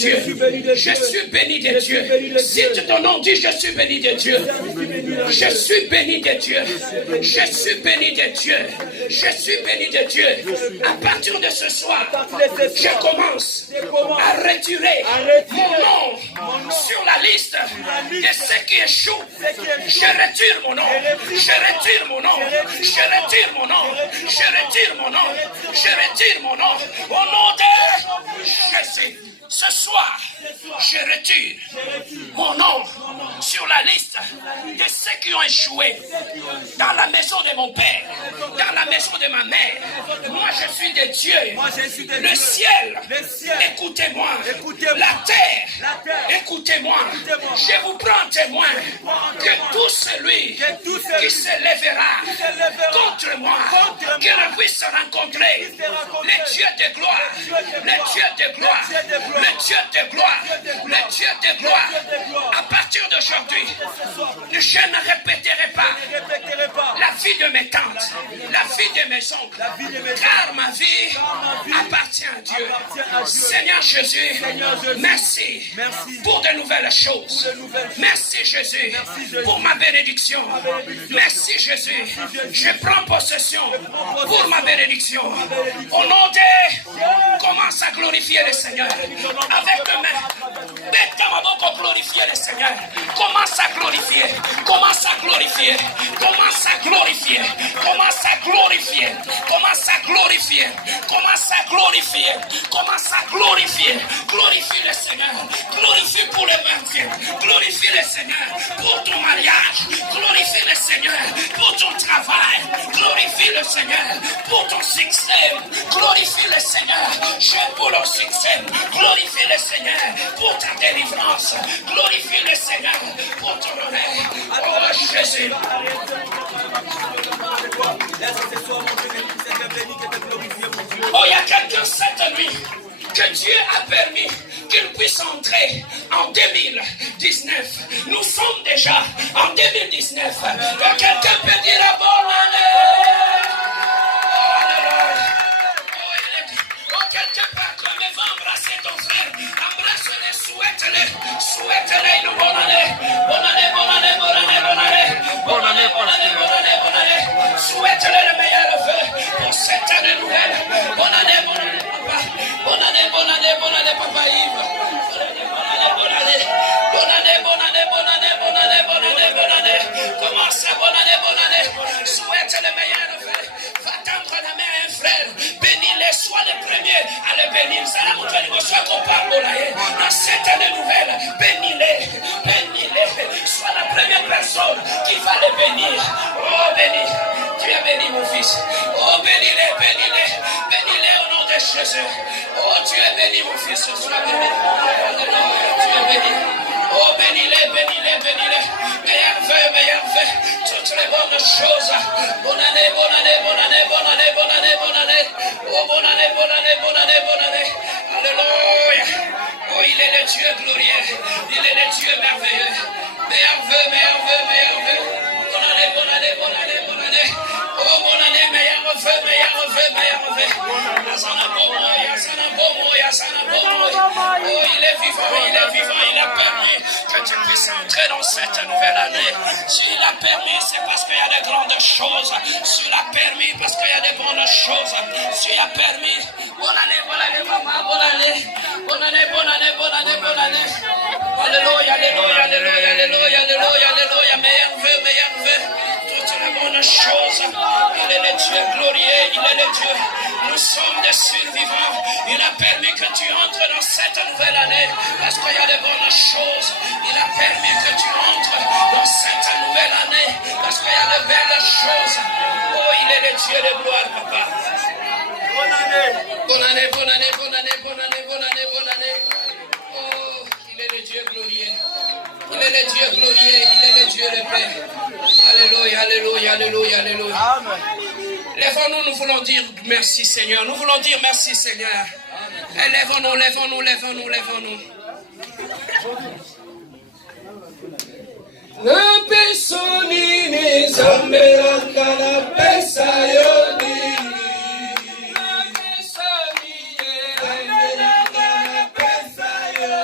Dieu. Je suis béni de Dieu. Si tu ton nom dit, je suis béni de Dieu. Je suis béni de Dieu. Je suis béni de Dieu. Je suis béni de Dieu. À partir de ce soir, je commence à retirer mon nom sur la liste de ceux qui échouent. Je retire mon nom. Je retire mon nom. Je retire mon nom. Je retire mon nom. Je retire mon nom. Au nom de Jésus. Ce soir, je retire mon nom sur la liste de ceux qui ont échoué dans la maison de mon père, dans la maison de ma mère. Moi, je suis de Dieu. Le ciel, écoutez-moi. La terre, écoutez-moi. Je vous prends témoin que tout celui qui se lèvera contre moi, qu'il puisse rencontrer le Dieu de gloire, le Dieu de gloire, le Dieu de gloire, le Dieu de gloire. À partir d'aujourd'hui, je ne répéterai pas la vie de mes tantes, la vie de mes oncles, car ma vie appartient à Dieu. Seigneur Jésus, merci pour de nouvelles choses. Merci Jésus pour ma bénédiction. Merci Jésus, je prends possession pour ma bénédiction. Au nom de, commence à glorifier le Seigneur. Avec tes mains, glorifier le Seigneur. Commence à glorifier, commence à glorifier, commence à glorifier, commence à glorifier, commence à glorifier, commence à glorifier, commence à glorifier. Glorifie le Seigneur, glorifie pour le maintien, glorifie le Seigneur pour ton mariage, glorifie le Seigneur pour ton travail, glorifie le Seigneur pour ton succès, glorifie le Seigneur, je pour leur succès, glorifie le Seigneur pour ta délivrance, glorifie le Seigneur pour ton honneur. Oh Jésus. Oh, il y a quelqu'un cette nuit que Dieu a permis qu'il puisse entrer en 2019. Nous sommes déjà en 2019. Que quelqu'un peut dire bonne année. Quelqu'un peut acclamer, va embrasser ton frère. Embrasse-le, souhaite-le, souhaite-le une bonne année. Bonne année, bonne année, bonne année, bonne année. Bonne année, bonne année, bonne année, bonne année. Souhaite-le le meilleur vœu pour cette année nouvelle. Bonne année, papa. Bonne année, bonne année, bonne année, papa Yves. Bonne année, bonne année. Bonne année, bonne année, bonne année, bonne année, bonne année, bonne année. Commence, bonne année, bonne année. Souhaite le meilleur vœu. Va tendre la main à un frère. Bénis-les, sois le premier à le bénir. Ça vous fait que soit comparable dans cette année nouvelle. Bénis-les, bénis-les. Sois la première personne qui va les bénir. Oh, bénis. Tu as béni mon fils. Oh, bénis-les, bénis-les. Bénis-les au nom de Jésus. Oh, tu es béni mon fils. Sois béni. Tu es béni. Oh, bénis-les, bénis-les, bénis-les. Meilleur vœu. Toutes les bonnes choses. Bonne année, bonne année, bonne année, bonne année, bonne année, bonne année. Oh, bonne année, bonne année, bonne année, bonne année. Alléluia. Oh, il est le Dieu glorieux. Il est le Dieu merveilleux. Meilleur vœu, meilleur vœu, meilleur vœu. Bonne année, bonne année, bonne année, bonne année. Oh, bonne année, meilleur vœu, meilleur vœu, meilleur vœu. Yasana Bomo, Yasana Bomo, Yasana Bomo. Oh, il est vivant, il est vivant, il a permis que tu puisses entrer dans cette nouvelle année. S'il a permis, c'est parce qu'il y a de grandes choses. S'il a permis, parce qu'il y a de bonnes choses. S'il a permis, bonne année, maman, bonne année. Bonne année, bonne année, bonne année, bonne année. Alléluia, alléluia, alléluia, alléluia, alléluia, alléluia. Meilleur vœu, meilleur vœu. Toutes les bonnes choses. Il est le Dieu glorieux, il est le Dieu. Nous sommes des survivants. Il a permis que tu entres dans cette nouvelle année parce qu'il y a de bonnes choses. Il a permis que tu entres dans cette nouvelle année parce qu'il y a de belles choses. Oh, il est le Dieu de gloire, papa. Bonne année. Bonne année, bonne année, bonne année, bonne année, bonne année, bonne année. Oh, il est le Dieu glorieux. Il est le Dieu glorieux, il est le Dieu de paix. Alléluia, alléluia, alléluia, alléluia. Amen. Lèvons-nous, nous voulons dire merci Seigneur. Nous voulons dire merci Seigneur. Et lèvons-nous, lèvons-nous, lèvons-nous, lèvons-nous. Na pesoni ne zambela kana pesa yoni. Na pesoni ne zambela kana pesa yoni.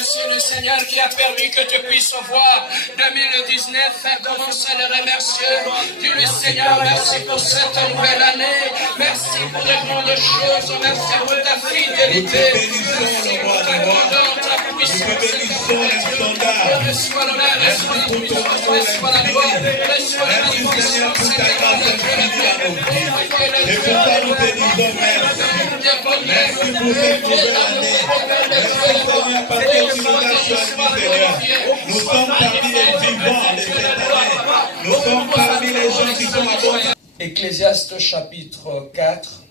remercier le Seigneur qui a permis que tu puisses voir 2019. Commence à le remercier. Dis-lui, Seigneur, merci pour cette nouvelle année. Merci pour de grandes choses. Merci pour ta fidélité. Merci pour ta grandeur, ta puissance. Reçois l'honneur, reçois la puissance, reçois la gloire, reçois la magnificence. Et pourquoi nous te disons merci. Merci pour cette nouvelle année. Merci Seigneur parce que tu nous as choisis, Seigneur. Nous sommes parmi les vivants de cette année. Nous sommes parmi les gens qui sont à bord. Ecclésiaste chapitre 4.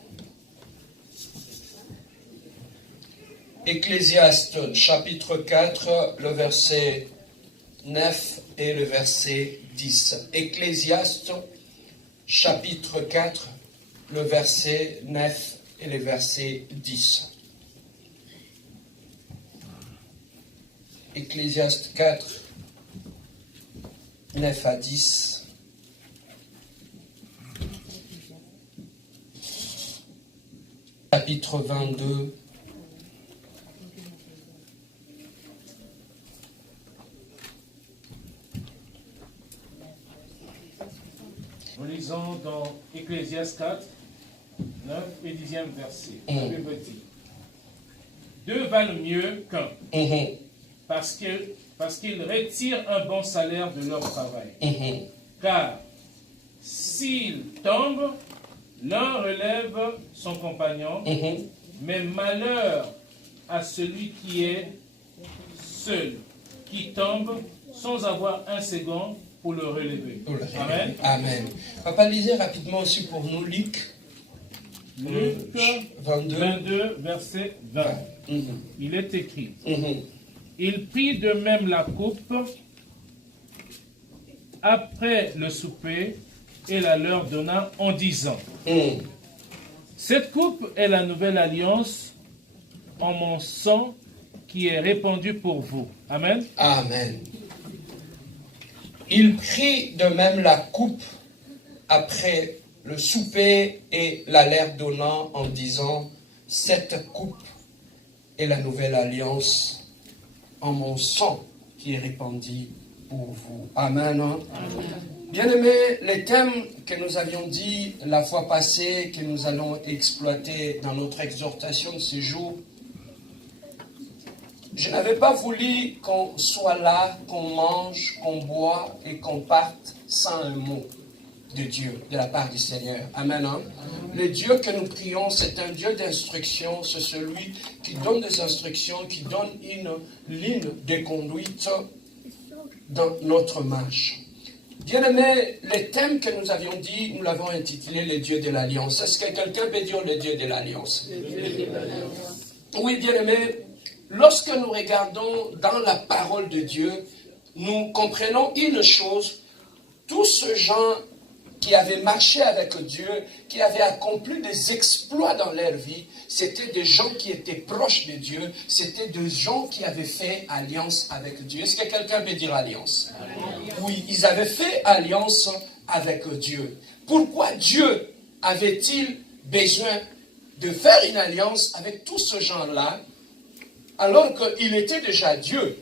Ecclésiaste chapitre 4, le verset 9 et le verset 10. Ecclésiaste chapitre 4, le verset 9 et le verset 10. Ecclésiaste 4, 9 à 10. Chapitre 22. Nous lisons dans Ecclésiaste 4, 9 et 10e verset. La Bible dit: deux valent mieux qu'un, parce qu'ils retirent un bon salaire de leur travail. Car s'ils tombent, l'un relève son compagnon, mais malheur à celui qui est seul, qui tombe sans avoir un second pour le relever. Amen. Amen. Papa, lisez rapidement aussi pour nous Luc 22, verset 20. Il est écrit: il prit de même la coupe après le souper et la leur donna en disant: cette coupe est la nouvelle alliance en mon sang qui est répandu pour vous. Amen. Amen. Il prit de même la coupe après le souper et la leur donnant en disant: cette coupe est la nouvelle alliance en mon sang qui est répandu pour vous. Amen. Amen. Bien-aimés, les thèmes que nous avions dit la fois passée, que nous allons exploiter dans notre exhortation de ce jour, je n'avais pas voulu qu'on soit là, qu'on mange, qu'on boit et qu'on parte sans un mot de Dieu, de la part du Seigneur. Amen. Hein? Le Dieu que nous prions, c'est un Dieu d'instruction, c'est celui qui donne des instructions, qui donne une ligne de conduite dans notre marche. Bien-aimés, les thèmes que nous avions dit, nous l'avons intitulé le Dieu de l'Alliance. Est-ce que quelqu'un peut dire le Dieu de l'Alliance? Oui, bien-aimés, lorsque nous regardons dans la parole de Dieu, nous comprenons une chose: tous ces gens qui avaient marché avec Dieu, qui avaient accompli des exploits dans leur vie, c'était des gens qui étaient proches de Dieu, c'était des gens qui avaient fait alliance avec Dieu. Est-ce que quelqu'un peut dire alliance? Oui, ils avaient fait alliance avec Dieu. Pourquoi Dieu avait-il besoin de faire une alliance avec tous ces gens-là, alors qu'il était déjà Dieu?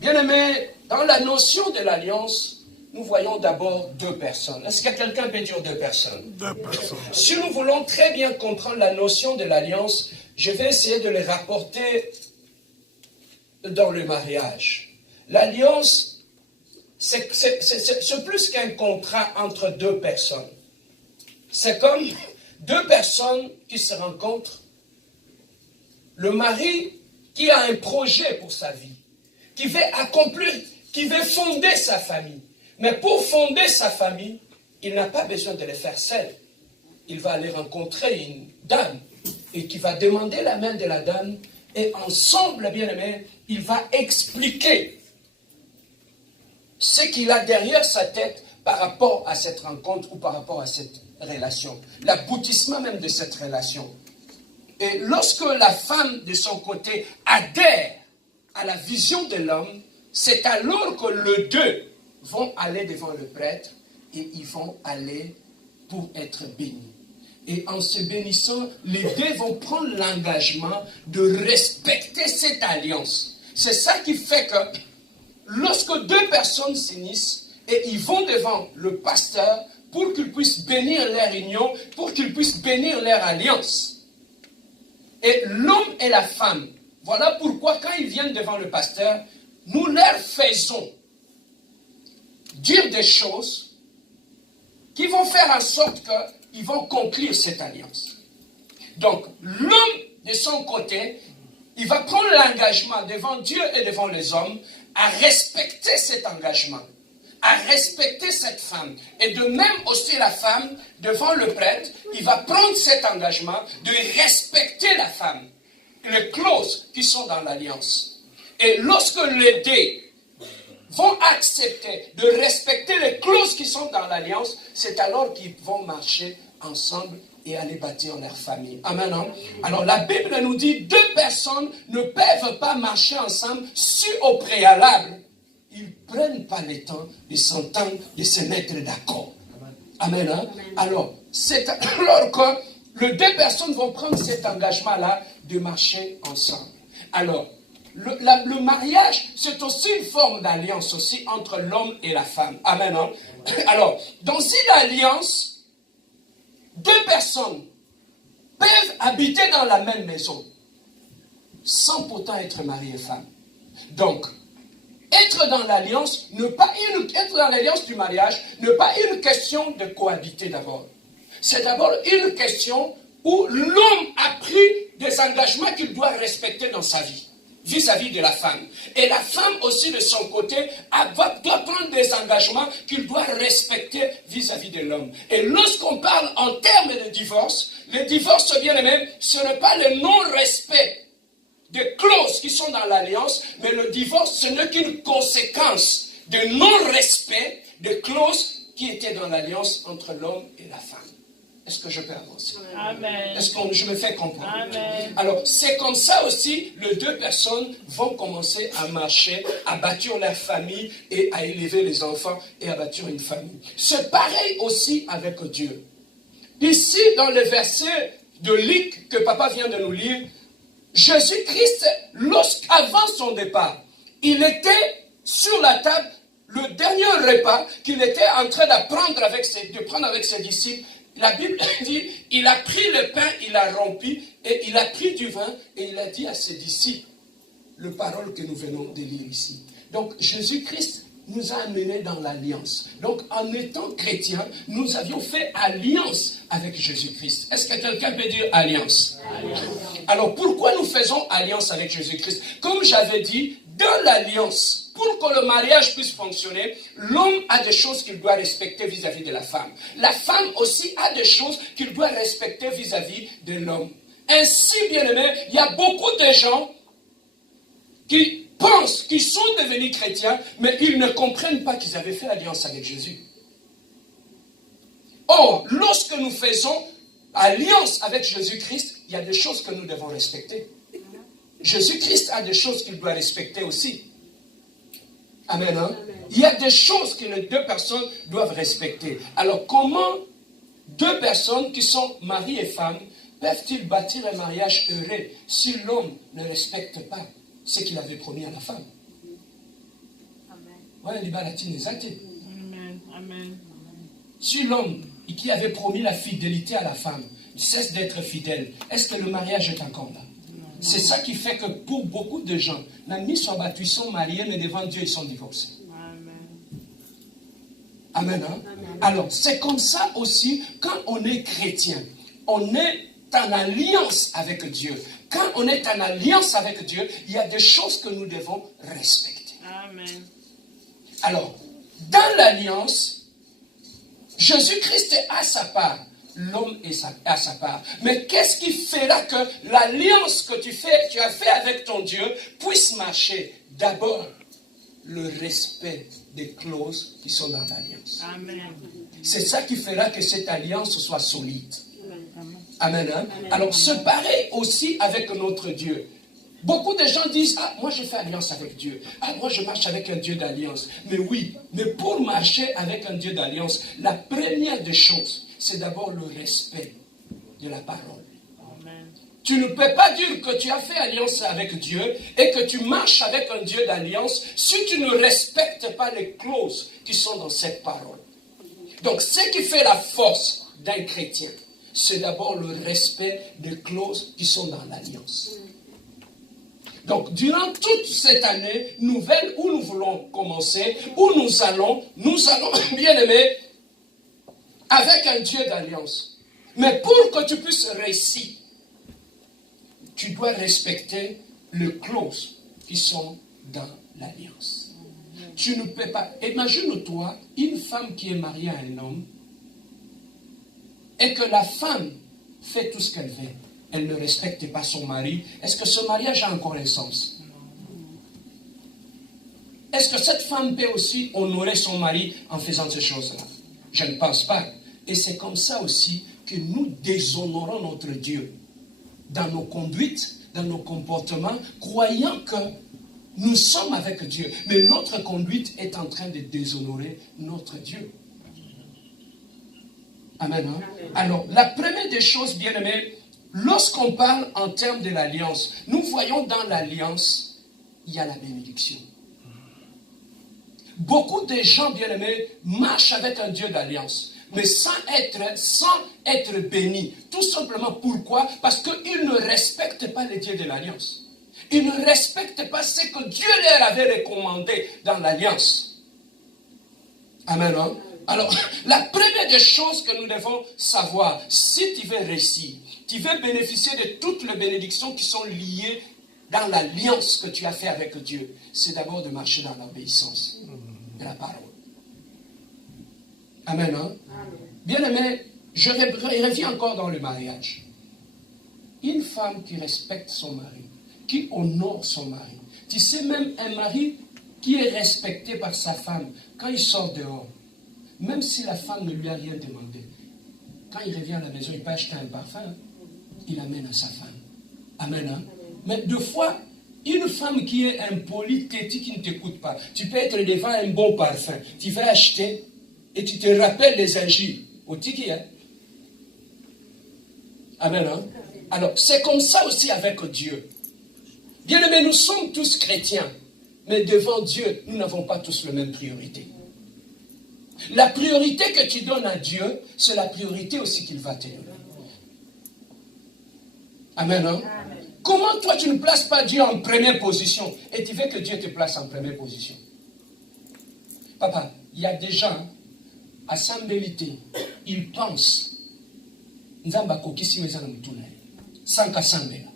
Bien-aimés, dans la notion de l'alliance, nous voyons d'abord deux personnes. Est-ce que quelqu'un peut dire deux personnes? Deux personnes. Si nous voulons très bien comprendre la notion de l'alliance, je vais essayer de les rapporter dans le mariage. L'alliance, c'est plus qu'un contrat entre deux personnes. C'est comme deux personnes qui se rencontrent. Le mari qui a un projet pour sa vie, qui veut accomplir, qui veut fonder sa famille. Mais pour fonder sa famille, il n'a pas besoin de le faire seul. Il va aller rencontrer une dame et qui va demander la main de la dame. Et ensemble, bien-aimés, il va expliquer ce qu'il a derrière sa tête par rapport à cette rencontre ou par rapport à cette relation. L'aboutissement même de cette relation. Et lorsque la femme, de son côté, adhère à la vision de l'homme, c'est alors que les deux vont aller devant le prêtre et ils vont aller pour être bénis. Et en se bénissant, les deux vont prendre l'engagement de respecter cette alliance. C'est ça qui fait que lorsque deux personnes s'unissent et ils vont devant le pasteur pour qu'il puisse bénir leur union, pour qu'il puisse bénir leur alliance. Et l'homme et la femme, voilà pourquoi quand ils viennent devant le pasteur, nous leur faisons dire des choses qui vont faire en sorte qu'ils vont conclure cette alliance. Donc, l'homme, de son côté, il va prendre l'engagement devant Dieu et devant les hommes à respecter cet engagement, à respecter cette femme. Et de même aussi la femme, devant le prêtre, il va prendre cet engagement de respecter la femme, les clauses qui sont dans l'alliance. Et lorsque les deux vont accepter de respecter les clauses qui sont dans l'alliance, c'est alors qu'ils vont marcher ensemble et aller bâtir leur famille. Amen. Hein? Alors la Bible nous dit, deux personnes ne peuvent pas marcher ensemble si au préalable, ils ne prennent pas le temps de s'entendre, de se mettre d'accord. Amen. Hein? Alors, c'est alors que les deux personnes vont prendre cet engagement-là de marcher ensemble. Alors, le mariage, c'est aussi une forme d'alliance aussi entre l'homme et la femme. Amen. Hein? Alors, dans une alliance, deux personnes peuvent habiter dans la même maison sans pourtant être mari et femme. Donc, être dans l'alliance, être dans l'alliance du mariage, n'est pas une question de cohabiter d'abord. C'est d'abord une question où l'homme a pris des engagements qu'il doit respecter dans sa vie, vis-à-vis de la femme. Et la femme aussi, de son côté, doit prendre des engagements qu'il doit respecter vis-à-vis de l'homme. Et lorsqu'on parle en termes de divorce, le divorce, bien aimé, ce n'est pas le non-respect des clauses qui sont dans l'alliance, mais le divorce, ce n'est qu'une conséquence de non-respect des clauses qui étaient dans l'alliance entre l'homme et la femme. Est-ce que je peux avancer? Amen. Est-ce que je me fais comprendre? Amen. Alors, c'est comme ça aussi, les deux personnes vont commencer à marcher, à bâtir leur famille et à élever les enfants et à bâtir une famille. C'est pareil aussi avec Dieu. Ici, dans le verset de Luc que papa vient de nous lire, Jésus-Christ, avant son départ, il était sur la table, le dernier repas qu'il était en train de prendre avec ses disciples. La Bible dit, il a pris le pain, il a rompu, et il a pris du vin, et il a dit à ses disciples, les paroles que nous venons de lire ici. Donc, Jésus-Christ nous a amenés dans l'alliance. Donc, en étant chrétiens, nous avions fait alliance avec Jésus-Christ. Est-ce que quelqu'un peut dire alliance? Alliance. Alors, pourquoi nous faisons alliance avec Jésus-Christ? Comme j'avais dit, dans l'alliance, pour que le mariage puisse fonctionner, l'homme a des choses qu'il doit respecter vis-à-vis de la femme. La femme aussi a des choses qu'il doit respecter vis-à-vis de l'homme. Ainsi, bien aimé, il y a beaucoup de gens qui pensent qu'ils sont devenus chrétiens, mais ils ne comprennent pas qu'ils avaient fait alliance avec Jésus. Or, lorsque nous faisons alliance avec Jésus-Christ, il y a des choses que nous devons respecter. Jésus-Christ a des choses qu'il doit respecter aussi. Amen. Hein? Il y a des choses que les deux personnes doivent respecter. Alors, comment deux personnes qui sont mari et femme peuvent-ils bâtir un mariage heureux si l'homme ne respecte pas ce qu'il avait promis à la femme? Amen. Si l'homme qui avait promis la fidélité à la femme cesse d'être fidèle, est-ce que le mariage est encore là? C'est ça qui fait que pour beaucoup de gens, ils sont mariés, mais devant Dieu, ils sont divorcés. Amen. Hein? Alors, c'est comme ça aussi, quand on est chrétien, on est en alliance avec Dieu. Quand on est en alliance avec Dieu, il y a des choses que nous devons respecter. Amen. Alors, dans l'alliance, Jésus-Christ a sa part. L'homme a sa part. Mais qu'est-ce qui fera que l'alliance que tu as fait avec ton Dieu puisse marcher? D'abord, le respect des clauses qui sont dans l'alliance. Amen. C'est ça qui fera que cette alliance soit solide. Amen. Hein? Amen. Alors, c'est pareil aussi avec notre Dieu. Beaucoup de gens disent, moi je fais alliance avec Dieu. Moi je marche avec un Dieu d'alliance. Mais oui, mais pour marcher avec un Dieu d'alliance, la première des choses, c'est d'abord le respect de la parole. Amen. Tu ne peux pas dire que tu as fait alliance avec Dieu et que tu marches avec un Dieu d'alliance si tu ne respectes pas les clauses qui sont dans cette parole. Donc, ce qui fait la force d'un chrétien, c'est d'abord le respect des clauses qui sont dans l'alliance. Donc, durant toute cette année nouvelle où nous voulons commencer, où nous allons, bien aimés, avec un Dieu d'alliance. Mais pour que tu puisses réussir, tu dois respecter les clauses qui sont dans l'alliance. Tu ne peux pas. Imagine-toi une femme qui est mariée à un homme et que la femme fait tout ce qu'elle veut. Elle ne respecte pas son mari. Est-ce que ce mariage a encore un sens? Est-ce que cette femme peut aussi honorer son mari en faisant ces choses-là? Je ne pense pas. Et c'est comme ça aussi que nous déshonorons notre Dieu dans nos conduites, dans nos comportements, croyant que nous sommes avec Dieu. Mais notre conduite est en train de déshonorer notre Dieu. Amen. Hein? Alors, la première des choses, bien aimés, lorsqu'on parle en termes de l'alliance, nous voyons dans l'alliance, il y a la bénédiction. Beaucoup de gens, bien aimés, marchent avec un Dieu d'alliance, mais sans être bénis. Tout simplement pourquoi? Parce qu'ils ne respectent pas les dieux de l'alliance. Ils ne respectent pas ce que Dieu leur avait recommandé dans l'alliance. Amen. Hein? Alors, la première des choses que nous devons savoir, si tu veux réussir, tu veux bénéficier de toutes les bénédictions qui sont liées dans l'alliance que tu as fait avec Dieu, c'est d'abord de marcher dans l'obéissance de la parole. Amen. Hein? Bien aimé, je reviens encore dans le mariage. Une femme qui respecte son mari, qui honore son mari. Tu sais, même un mari qui est respecté par sa femme, quand il sort dehors, même si la femme ne lui a rien demandé, quand il revient à la maison, il peut acheter un parfum, il amène à sa femme. Amen. Hein? Mais deux fois, une femme qui est impolie, têtue, qui ne t'écoute pas, tu peux être devant un bon parfum, tu vas acheter et tu te rappelles les injures. Au tiki, hein? Amen. Hein? Alors, c'est comme ça aussi avec Dieu. Bien aimé, nous sommes tous chrétiens, mais devant Dieu, nous n'avons pas tous la même priorité. La priorité que tu donnes à Dieu, c'est la priorité aussi qu'il va te donner. Amen. Hein? Amen. Comment toi tu ne places pas Dieu en première position et tu veux que Dieu te place en première position? Papa, il y a des gens à Sambélité, ils pensent Nzamba kokisi wezana mutuna sans kasambela.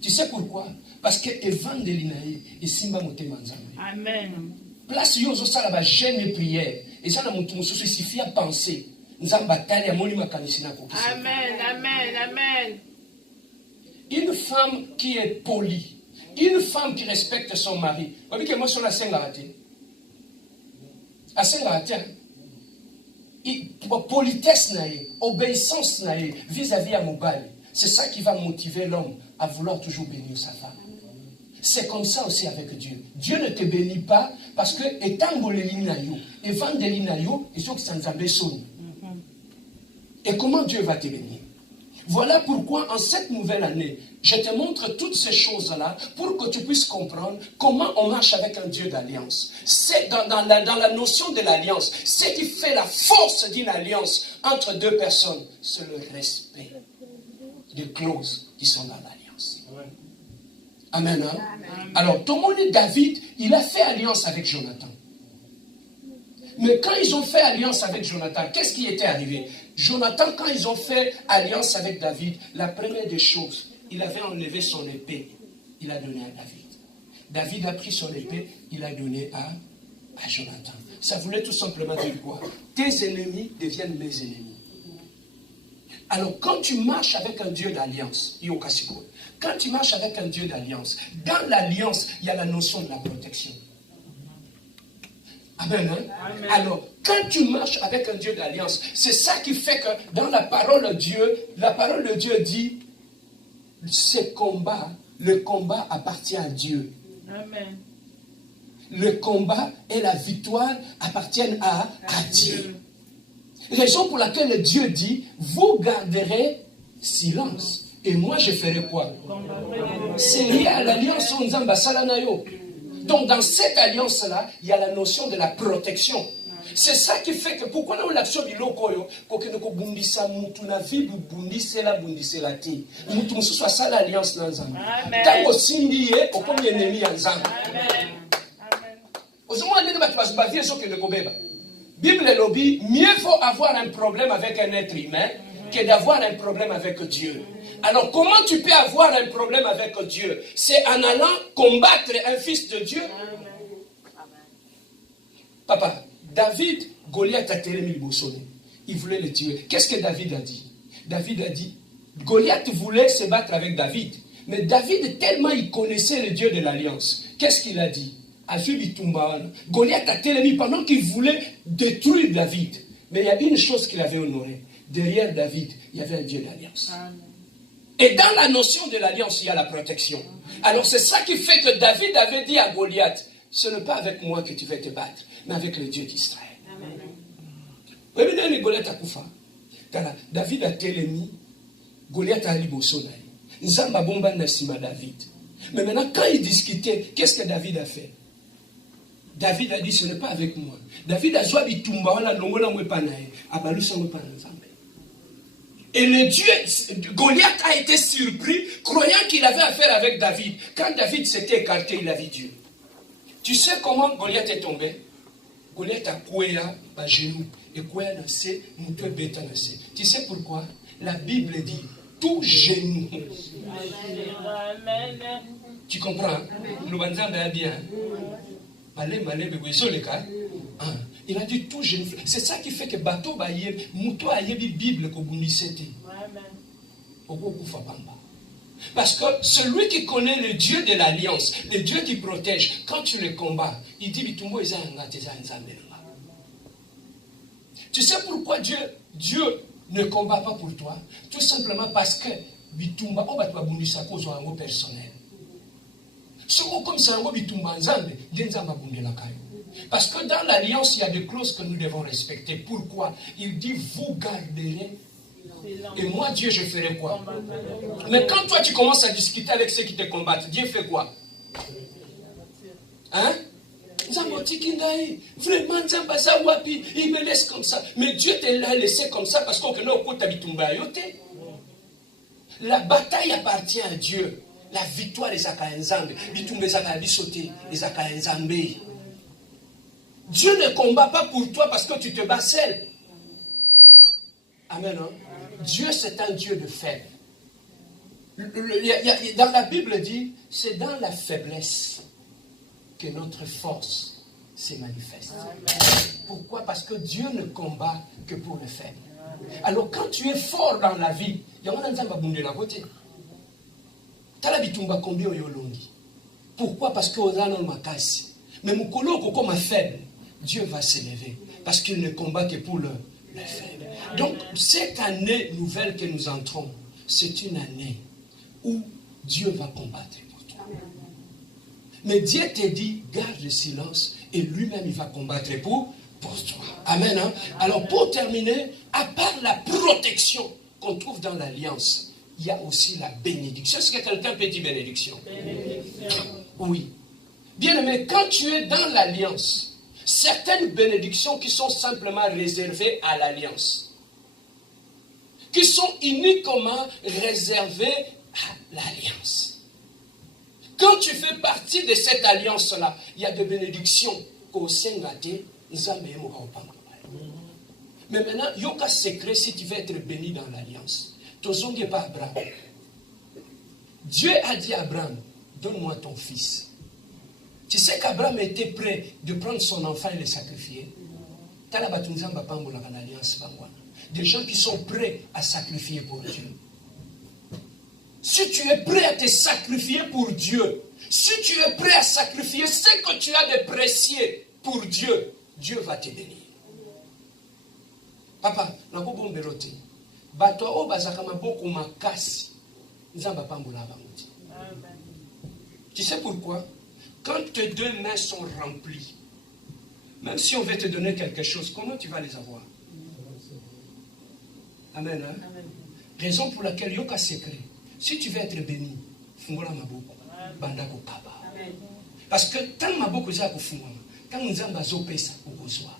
Tu sais pourquoi? Parce que évangélie nae et simba motema nzambe. Amen. Place yozo sala ba jeûne prière et ça na mutu mususu suffit à penser nzamba tali amoni makanisi na kokisi. Amen, amen, amen. Une femme qui est polie, une femme qui respecte son mari. Vous voyez que moi sur la sengarate. À sengarate. Politesse nae, obéissance nae vis-à-vis à mobile. C'est ça qui va motiver l'homme à vouloir toujours bénir sa femme. C'est comme ça aussi avec Dieu. Dieu ne te bénit pas parce que étant bolelinayo, et vandelinayo, et sur et comment Dieu va te bénir? Voilà pourquoi en cette nouvelle année, je te montre toutes ces choses-là pour que tu puisses comprendre comment on marche avec un Dieu d'alliance. C'est dans la notion de l'alliance. Ce qui fait la force d'une alliance entre deux personnes, c'est le respect des clauses qui sont dans l'alliance. Amen. Hein? Amen. Alors, tout le monde, David, il a fait alliance avec Jonathan. Mais quand ils ont fait alliance avec Jonathan, qu'est-ce qui était arrivé? Jonathan, quand ils ont fait alliance avec David, la première des choses, il avait enlevé son épée, il a donné à David. David a pris son épée, il a donné à Jonathan. Ça voulait tout simplement dire quoi? Tes ennemis deviennent mes ennemis. Alors, quand tu marches avec un Dieu d'alliance, quand tu marches avec un Dieu d'alliance, dans l'alliance, il y a la notion de la protection. Amen, hein? Amen. Alors, quand tu marches avec un Dieu d'alliance, c'est ça qui fait que dans la parole de Dieu dit, le combat appartient à Dieu. Amen. Le combat et la victoire appartiennent à Dieu. Raison pour laquelle Dieu dit, vous garderez silence. Et moi, je ferai quoi? C'est lié à l'alliance Nzamba Salanayo. Donc, dans cette alliance-là, il y a la notion de la protection. C'est ça qui fait que pourquoi nous l'action du lokoyo, pour que nous bundisa mutu na vie bundisela ti. Mutu soit ça l'alliance Nzamba. Tant que sindi est au comme ennemi Nzamba. Aux hommes ne va pas se sur que le kobeba. Bible lobby, mieux vaut avoir un problème avec un être humain que d'avoir un problème avec Dieu. Alors comment tu peux avoir un problème avec Dieu? C'est en allant combattre un fils de Dieu. Papa, David, Goliath a télé Bossoné. Il voulait le tuer. Qu'est-ce que David a dit? David a dit, Goliath voulait se battre avec David. Mais David, tellement il connaissait le Dieu de l'Alliance. Qu'est-ce qu'il a dit? Goliath a télé pendant qu'il voulait détruire David. Mais il y a une chose qu'il avait honorée. Derrière David, il y avait un Dieu d'Alliance. Et dans la notion de l'Alliance, il y a la protection. Alors c'est ça qui fait que David avait dit à Goliath, ce n'est pas avec moi que tu vas te battre, mais avec le Dieu d'Israël. David a télémi, Goliath a libosonaï. Nzamba bomba nasima David. Mais maintenant, quand il discutait, qu'est-ce que David a fait? David a dit, ce n'est pas avec moi. David a dit, et le Dieu, Goliath a été surpris, croyant qu'il avait affaire avec David. Quand David s'était écarté, il a vu Dieu. Tu sais comment Goliath est tombé? Goliath a coué à genoux. Et coué à nassé, moutou bêta nassé. Tu sais pourquoi? La Bible dit, tout genou. Tu comprends? Le banzan va bien. Il a dit tout genou. C'est ça qui fait que bateau baye, moutou a yebi Bible ko bundisete. Parce que celui qui connaît le Dieu de l'Alliance, le Dieu qui protège, quand tu le combats, il dit bitumbo eza ngati nzambe. Tu sais pourquoi Dieu ne combat pas pour toi? Tout simplement parce que bitumba o batwa bundisa ko zo ngo personnel. Soko comme ça ngo bitumba nzambe, nzamba bundela kayo. Parce que dans l'alliance, il y a des clauses que nous devons respecter. Pourquoi? Il dit, vous garderez. Et moi, Dieu, je ferai quoi? Mais quand toi, tu commences à discuter avec ceux qui te combattent, Dieu fait quoi? Hein? Vraiment, il me laisse comme ça. Mais Dieu te l'a laissé comme ça parce qu'on connaît au côté de la bataille appartient à Dieu. La victoire est à Nzambe. Dieu ne combat pas pour toi parce que tu te bats seul. Amen. Hein? Dieu, c'est un Dieu de faible. Dans la Bible dit, c'est dans la faiblesse que notre force se manifeste. Pourquoi? Parce que Dieu ne combat que pour les faibles. Alors quand tu es fort dans la vie, il y a un nzamba bunde la côté. Tala bitumba combien yolongi. Pourquoi? Parce que ozana makasi. Mais mukolo koko ma faible, Dieu va s'élever parce qu'il ne combat que pour le faible. Donc cette année nouvelle que nous entrons, c'est une année où Dieu va combattre pour toi. Mais Dieu te dit, garde le silence et lui-même il va combattre pour toi. Amen. Hein? Alors pour terminer, à part la protection qu'on trouve dans l'alliance, il y a aussi la bénédiction. Est-ce que quelqu'un peut dire bénédiction? Oui. Bien aimé, quand tu es dans l'alliance, certaines bénédictions qui sont simplement réservées à l'alliance, qui sont uniquement réservées à l'alliance. Quand tu fais partie de cette alliance-là, il y a des bénédictions qu'au Sengate, mais maintenant, il y a un secret si tu veux être béni dans l'alliance. Dieu a dit à Abraham, donne-moi ton fils. Tu sais qu'Abraham était prêt de prendre son enfant et le sacrifier. Des gens qui sont prêts à sacrifier pour Dieu. Si tu es prêt à te sacrifier pour Dieu, si tu es prêt à sacrifier ce que tu as de précieux pour Dieu, Dieu va te bénir. Papa, tu sais pourquoi? Quand tes deux mains sont remplies, même si on veut te donner quelque chose, comment tu vas les avoir? Amen. Hein? Amen. Raison pour laquelle il y a un secret. Si tu veux être béni, fungola maboko, bandako kaba. Parce que tant maboko za ko fungwa, quand nous avons bazo pesa okozwa.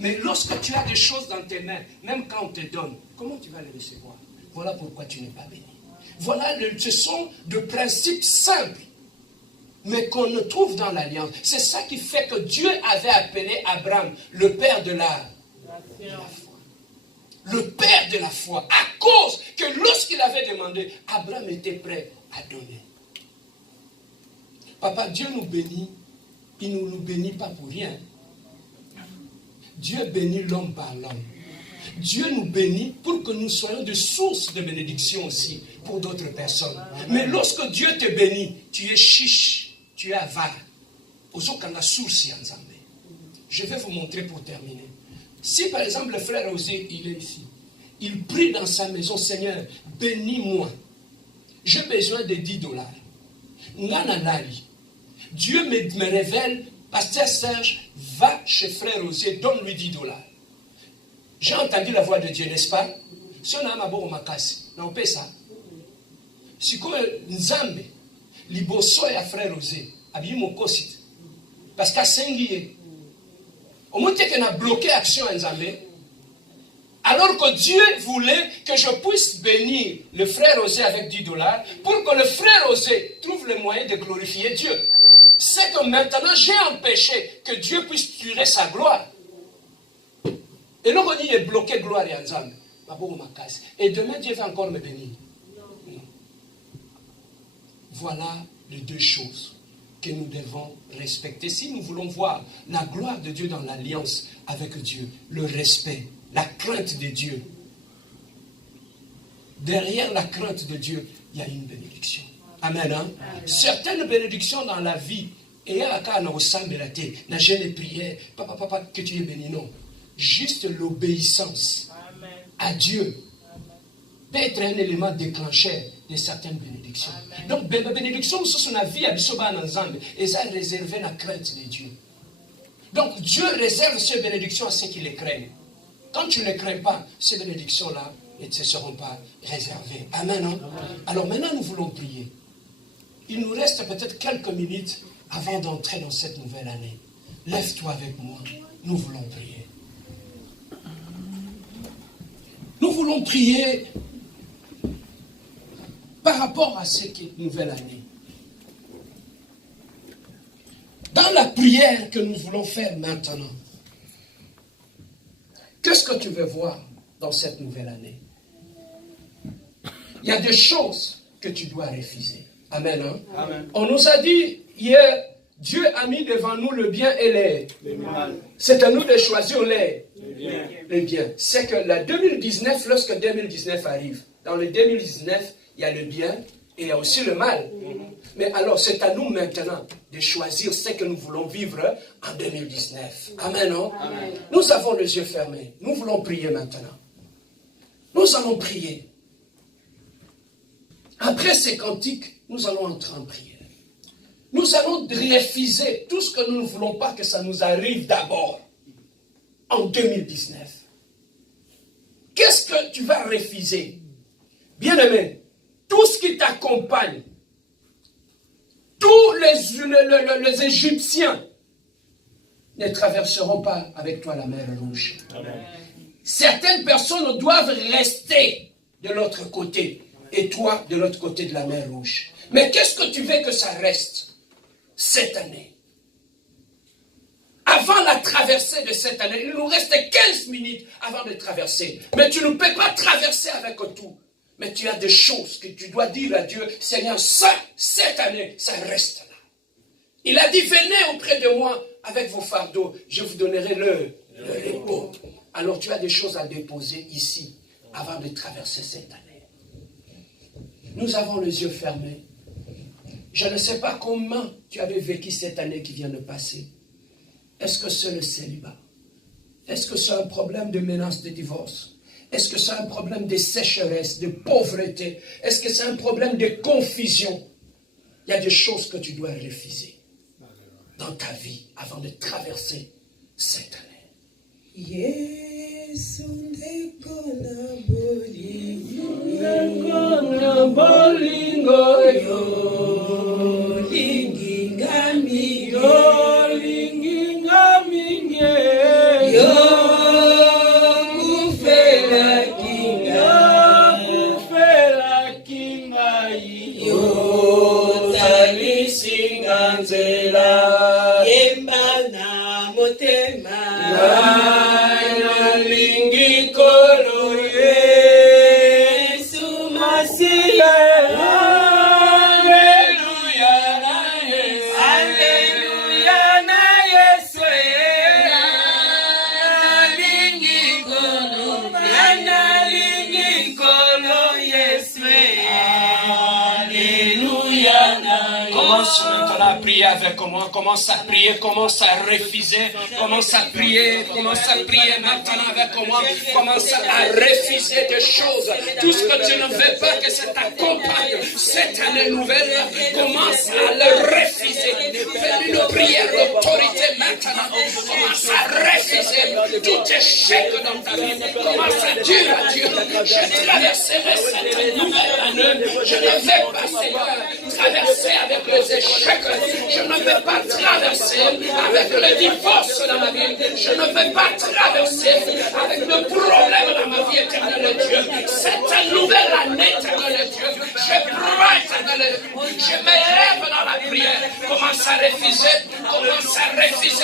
Mais lorsque tu as des choses dans tes mains, même quand on te donne, comment tu vas les recevoir? Voilà pourquoi tu n'es pas béni. Voilà, ce sont des principes simples, mais qu'on ne trouve dans l'Alliance. C'est ça qui fait que Dieu avait appelé Abraham le père de la foi. Le père de la foi. À cause que lorsqu'il avait demandé, Abraham était prêt à donner. Papa, Dieu nous bénit. Il ne nous bénit pas pour rien. Dieu bénit l'homme par l'homme. Dieu nous bénit pour que nous soyons de source de bénédiction aussi pour d'autres personnes. Mais lorsque Dieu te bénit, tu es chiche, tu es avare. Je vais vous montrer pour terminer. Si par exemple le frère Osé, il est ici, il prie dans sa maison, Seigneur, bénis-moi. J'ai besoin de $10. Nananali. Dieu me révèle, Pasteur Serge, va chez frère Osé, donne-lui $10. J'ai entendu la voix de Dieu, n'est-ce pas? Si on a un bon makasi, on paie ça. Si comme Nzambe, liboso ya frère Osé, abiy mokosit, parce qu'à Sengiye, au moins qu'on a bloqué l'action Nzambe, alors que Dieu voulait que je puisse bénir le frère Osé avec $10 pour que le frère Osé trouve le moyen de glorifier Dieu. C'est que maintenant j'ai empêché que Dieu puisse tirer sa gloire. Et là, on dit, il est bloqué gloire et Nzambe. Et demain, Dieu va encore me bénir. Voilà les deux choses que nous devons respecter. Si nous voulons voir la gloire de Dieu dans l'alliance avec Dieu, le respect, la crainte de Dieu. Derrière la crainte de Dieu, il y a une bénédiction. Amen. Hein? Certaines bénédictions dans la vie, et il y a un cas, n'a jamais prié, papa, que tu es béni, non. Juste l'obéissance à Dieu peut être un élément déclencheur de certaines bénédictions. Donc, la bénédiction, c'est la vie à Bissoba ensemble, et ça réserve la crainte de Dieu. Donc, Dieu réserve ces bénédictions à ceux qui les craignent. Quand tu ne les crains pas, ces bénédictions-là ne te seront pas réservées. Amen. Hein? Alors maintenant, nous voulons prier. Il nous reste peut-être quelques minutes avant d'entrer dans cette nouvelle année. Lève-toi avec moi. Nous voulons prier. Nous voulons prier par rapport à cette nouvelle année. Dans la prière que nous voulons faire maintenant, qu'est-ce que tu veux voir dans cette nouvelle année? Il y a des choses que tu dois refuser. Amen. Hein? Amen. On nous a dit hier, Dieu a mis devant nous le bien et le mal. C'est à nous de choisir le bien. C'est que la 2019, lorsque 2019 arrive, dans le 2019, il y a le bien et il y a aussi le mal. Mais alors, c'est à nous maintenant de choisir ce que nous voulons vivre en 2019. Amen, non? Amen. Nous avons les yeux fermés. Nous voulons prier maintenant. Nous allons prier. Après ces cantiques, nous allons entrer en prière. Nous allons refuser tout ce que nous ne voulons pas que ça nous arrive d'abord en 2019. Qu'est-ce que tu vas refuser? Bien-aimé, tout ce qui t'accompagne, tous les Égyptiens ne traverseront pas avec toi la mer Rouge. Amen. Certaines personnes doivent rester de l'autre côté et toi de l'autre côté de la mer Rouge. Mais qu'est-ce que tu veux que ça reste cette année? Avant la traversée de cette année, il nous reste 15 minutes avant de traverser. Mais tu ne peux pas traverser avec tout. Mais tu as des choses que tu dois dire à Dieu, Seigneur, ça, cette année, ça reste là. Il a dit, venez auprès de moi avec vos fardeaux, je vous donnerai le repos. Alors tu as des choses à déposer ici, avant de traverser cette année. Nous avons les yeux fermés. Je ne sais pas comment tu avais vécu cette année qui vient de passer. Est-ce que c'est le célibat? Est-ce que c'est un problème de menace de divorce? Est-ce que c'est un problème de sécheresse, de pauvreté? Est-ce que c'est un problème de confusion? Il y a des choses que tu dois refuser dans ta vie avant de traverser cette année. Commence à prier, commence à refuser, commence à prier maintenant avec moi, commence à refuser des choses, tout ce que tu ne veux pas que ça t'accompagne cette année nouvelle, commence à le refuser, fais une prière d'autorité maintenant, commence à refuser tout échec dans ta vie, commence à dire à Dieu, je traverserai cette nouvelle année, je ne vais pas Seigneur traverser avec les échecs, je ne vais pas traverser avec le divorce dans ma vie. Je ne vais pas traverser avec le problème dans ma vie, éternel Dieu. Cette nouvelle année, éternel Dieu, je crois, éternel, je me lève dans la prière. Commence à refuser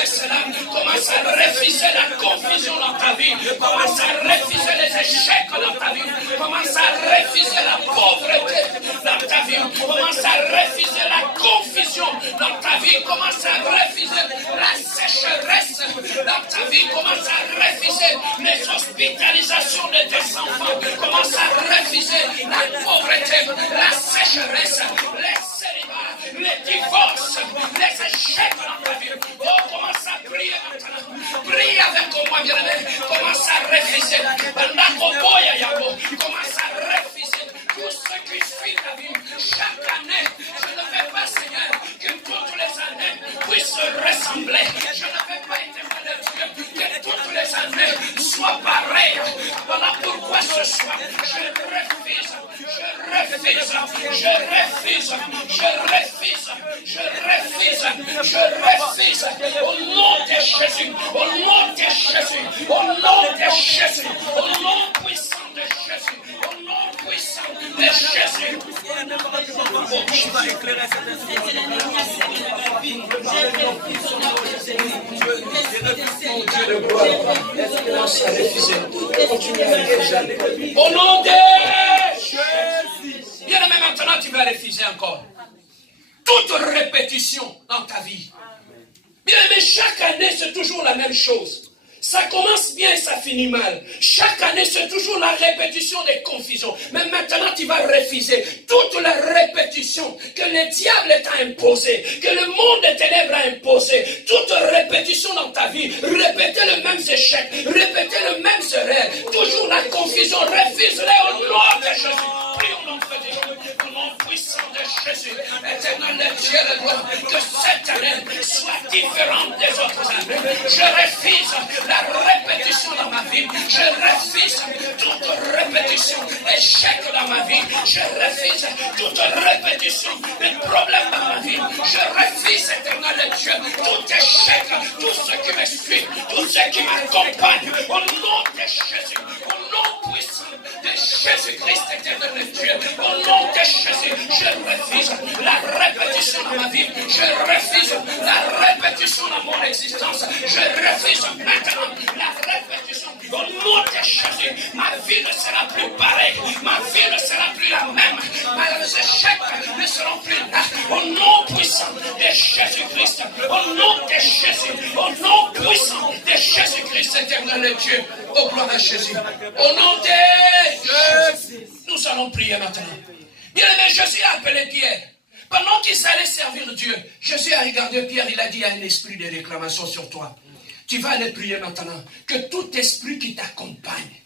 cela. Commence à refuser la confusion dans ta vie. Commence à refuser les échecs dans ta vie. Commence à refuser la pauvreté dans ta vie. Commence à refuser la confusion dans ta vie. Commence à refuser la sécheresse dans ta vie. Commence à refuser les hospitalisations de tes enfants. Commence à refuser la pauvreté, la sécheresse, les célibats, les divorces, les échecs dans ta vie. Oh, commence à prier maintenant. Prie avec moi, bien-aimé. Commence à refuser. Commence à refuser tout ce qui suit ta vie. Chaque année, je ne vais pas, Seigneur, que toutes les années puissent se ressembler. Je ne vais pas, éternel Dieu, que toutes les années soient pareilles. Voilà pourquoi ce soir, je refuse. Au nom de Jésus, au nom de Jésus, au nom de Jésus, au nom puissant de Jésus, au nom puissant de Jésus. Qui va éclairer cette Au nom de Jésus. Bien aimé, maintenant tu vas refuser encore toute répétition dans ta vie. Bien aimé, chaque année c'est toujours la même chose. Ça commence bien et ça finit mal. Chaque année, c'est toujours la répétition des confusions. Mais maintenant, tu vas refuser toute la répétition que le diable t'a imposée, que le monde des ténèbres a imposée. Toute répétition dans ta vie. Répéter les mêmes échecs, répéter les mêmes erreurs. Toujours la confusion. Refuse-les au nom de Jésus. Prie au nom de Jésus. Au nom puissant de Jésus. Éternel Dieu de gloire. Que cette année soit différente des autres années. Je refuse la répétition dans ma vie. Je refuse toute répétition d'échec dans ma vie. Je refuse toute répétition de problèmes dans ma vie. Je refuse, éternel Dieu, tout échec, tout ce qui me suit, tout ce qui m'accompagne. Au nom de Jésus, au nom puissant de Jésus-Christ, éternel Dieu, au nom de Jésus, je refuse la répétition dans ma vie. Je refuse la répétition dans mon existence. Je refuse maintenant la répétition. Au nom de Jésus, ma vie ne sera plus pareille. Ma vie ne sera plus la même. Les échecs ne seront plus là. Au nom puissant de Jésus-Christ. Au nom de Jésus. Au nom puissant de Jésus-Christ, éternel Dieu. Oh, gloire à Jésus. Au nom de Jésus. Nous allons prier maintenant. Bien aimé, Jésus a appelé Pierre. Pendant qu'ils allaient servir Dieu, Jésus a regardé Pierre, il a dit, il y a un esprit de réclamation sur toi. Tu vas aller prier maintenant. Que tout esprit qui t'accompagne,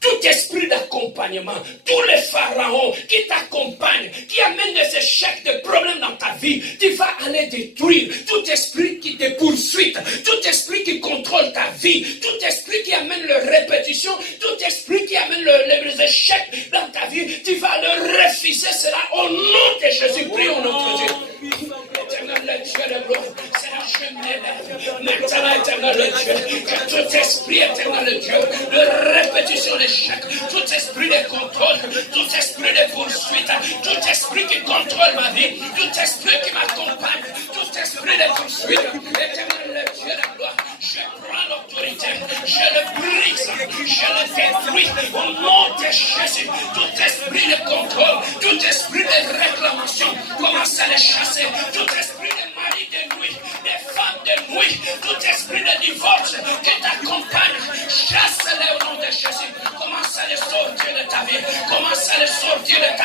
tout esprit d'accompagnement, accompagnement, tous les pharaons qui t'accompagnent, qui amènent des échecs, des problèmes dans ta vie, tu vas aller détruire tout esprit qui te poursuit, tout esprit qui contrôle ta vie, tout esprit qui amène les répétitions, tout esprit qui amène les échecs dans ta vie, tu vas le refuser cela au nom de Jésus. Prions notre Dieu. Éternel Dieu de gloire, Seigneur, je m'élève. Maintenant, éternel Dieu, que tout esprit, éternel Dieu, de répétition d'échec, tout esprit de contrôle, tout esprit de poursuite, tout esprit qui contrôle ma vie, tout esprit qui m'accompagne, tout esprit de poursuite, éternel Dieu de gloire, je prends l'autorité, je le brise, je le détruis au nom de Jésus. Tout esprit de contrôle, tout esprit de réclamation, commence à les chasser. Tout esprit de mari de nuit, des femmes de nuit, tout esprit de divorce qui t'accompagne, chasse-les au nom de Jésus. Commence à les sortir de ta vie, commence à les sortir de ta vie.